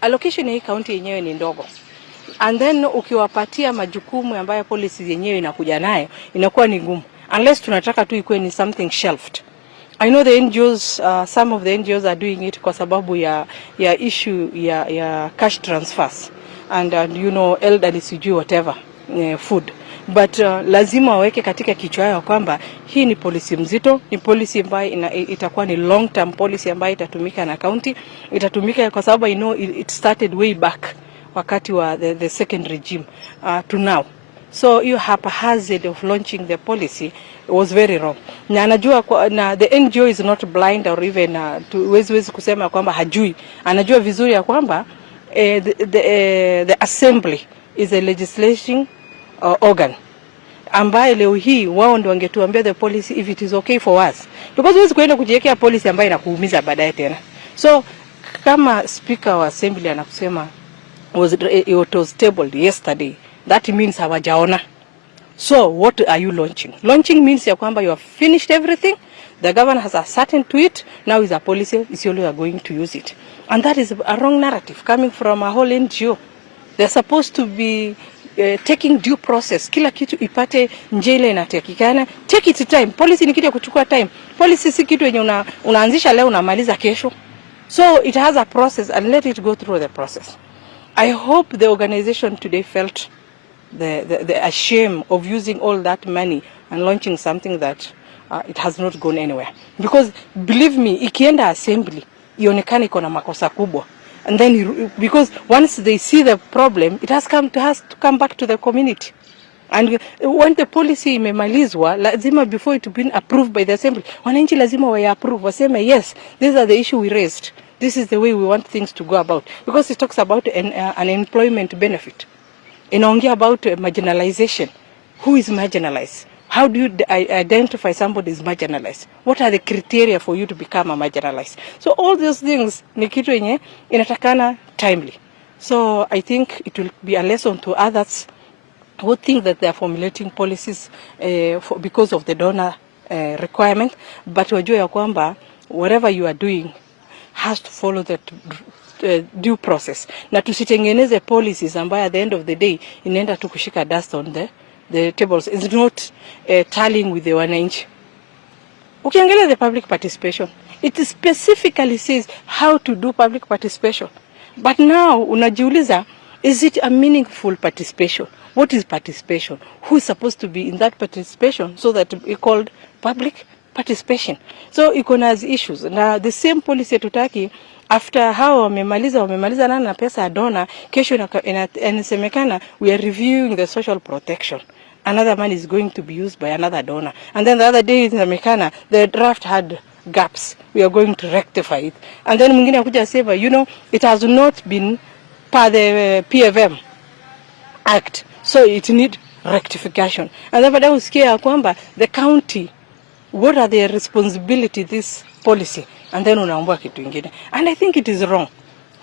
Allocation hii county yenyewe ni ndogo. And then ukiwapatia majukumu ambayo policy yenyewe inakuja nayo inakuwa ni ngumu. Unless tunataka tu ikuwe ni something shelved. I know the NGOs, some of the NGOs are doing it kwa sababu ya issue ya cash transfers and you know elderly sijui whatever food. But lazima waweke katika kichwa yao kwamba hii ni policy mzito, ni policy ambayo itakuwa ni long term policy ambayo itatumika na county, itatumika kwa sababu I know it started way back wakati wa the second regime to now. So you haphazard of launching the policy was very wrong. Na anajua na the NGO is not blind or even wezi kusema kwamba hajui. Anajua vizuri ya kwamba the assembly is a legislating organ ambaye leo hii wao ndio wangetuambia the policy if it is okay for us, because huwezi kuenda kujiwekea policy ambayo inakuumiza baadaye tena. So kama speaker wa assembly anakusema it was tabled yesterday, that means hawajaona. So what are you launching? Launching means ya kwamba you have finished everything, the governor has ascertained to it, now is a policy, is only going to use it. And that is a wrong narrative coming from a whole NGO. They're supposed to be taking due process. Kila kitu ipate njele inatakikana. Take it time. Policy ni kitu ya kuchukua time. Policy si kitu yenye unaanzisha leo unamaliza kesho. So it has a process and let it go through the process. I hope the organization today felt the shame of using all that money and launching something that it has not gone anywhere. Because believe me, ikienda assembly ionekane iko na makosa kubwa. And then because once they see the problem, it has to come back to the community. And when the policy imemalizwa, lazima before it been approved by the assembly, wananchi lazima wa approve, waseme yes, these are the issue we raised. This is the way we want things to go about. Because it talks about an employment benefit. Inaongea about marginalization. Who is marginalized? How do you identify somebody is marginalized? What are the criteria for you to become a marginalized? So all those things ni kitu yenye inatakana timely. So I think it will be a lesson to others who think that they are formulating policies because of the donor requirement, but wajua ya kwamba whatever you are doing has to follow the due process. Na tusitengeneze policies ambayo at the end of the day inaenda tu kushika dust on the tables. It's not tallying with the wananchi. Ukiangalia the public participation, it specifically says how to do public participation. But now unajiuliza, is it a meaningful participation? What is participation? Who is supposed to be in that participation so that it's called public participation? So economic issues. Now the same policy tutaki after how wamemaliza na pesa ya donor, kesho inasemekana we are reviewing the social protection. Another money is going to be used by another donor. And then the other day inasemekana the draft had gaps. We are going to rectify it. And then mwingine akuja sema, you know, it has not been per the PFM Act. So it need rectification. And then baadaye usikia kwamba the county, what are their responsibility this policy? And then unaomba kitu ingine. And I think it is wrong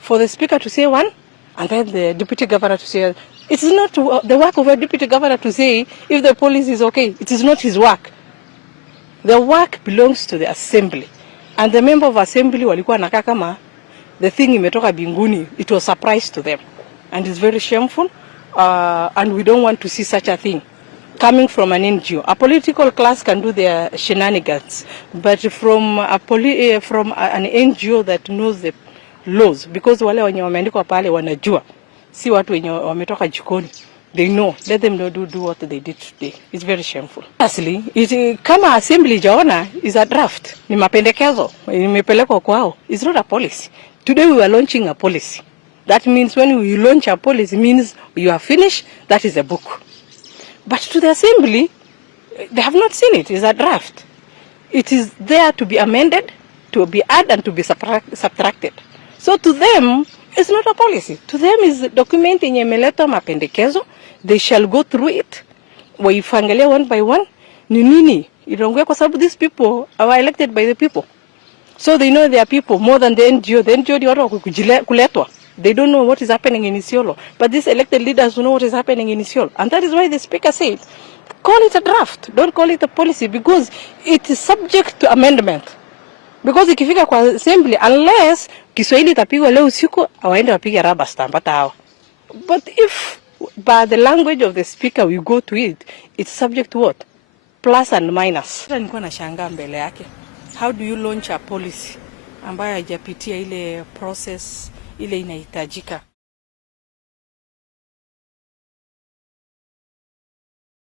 for the speaker to say one and then the deputy governor to say. It is not the work of a deputy governor to say if the policy is okay. It is not his work. The work belongs to the assembly. And the member of assembly walikuwa nakaa kama the thing imetoka binguni. It was a surprise to them. And it's very shameful. And we don't want to see such a thing coming from an NGO. A political class can do their shenanigans, but from an NGO that knows the laws, because wale wenye wameandikwa pale wanajua, si watu wenye wametoka jikoni. They know. Let them do what they did today. It's very shameful. Lastly, kama assembly jaona is a draft. Ni mapendekezo. Imepelekwa kwao. It's not a policy. Today we are launching a policy. That means when we launch a policy, means you are finished. That is a book. But to the assembly, they have not seen it. It's a draft. It is there to be amended, to be added, and to be subtracted. So to them, it's not a policy. To them, is a document yenye imeletwa mapendekezo. They shall go through it. Waifangalia one by one. Ni nini? Inaongea kwa sababu these people are elected by the people. So they know their people more than the NGO. The NGO ni watu kuletwa. They don't know what is happening in Isiolo. But these elected leaders know what is happening in Isiolo. And that is why the speaker said, call it a draft. Don't call it a policy, because it is subject to amendment. Because ikifika kwa assembly, unless Kiswahili itapigwa leo usiku, waende wapige rubber stamp hata hawa. But if by the language of the speaker we go to it, it's subject to what? Plus and minus. Nilikuwa nashangaa mbele yake. How do you launch a policy ambayo haijapitia ile process ile inahitajika?